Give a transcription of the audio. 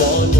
one.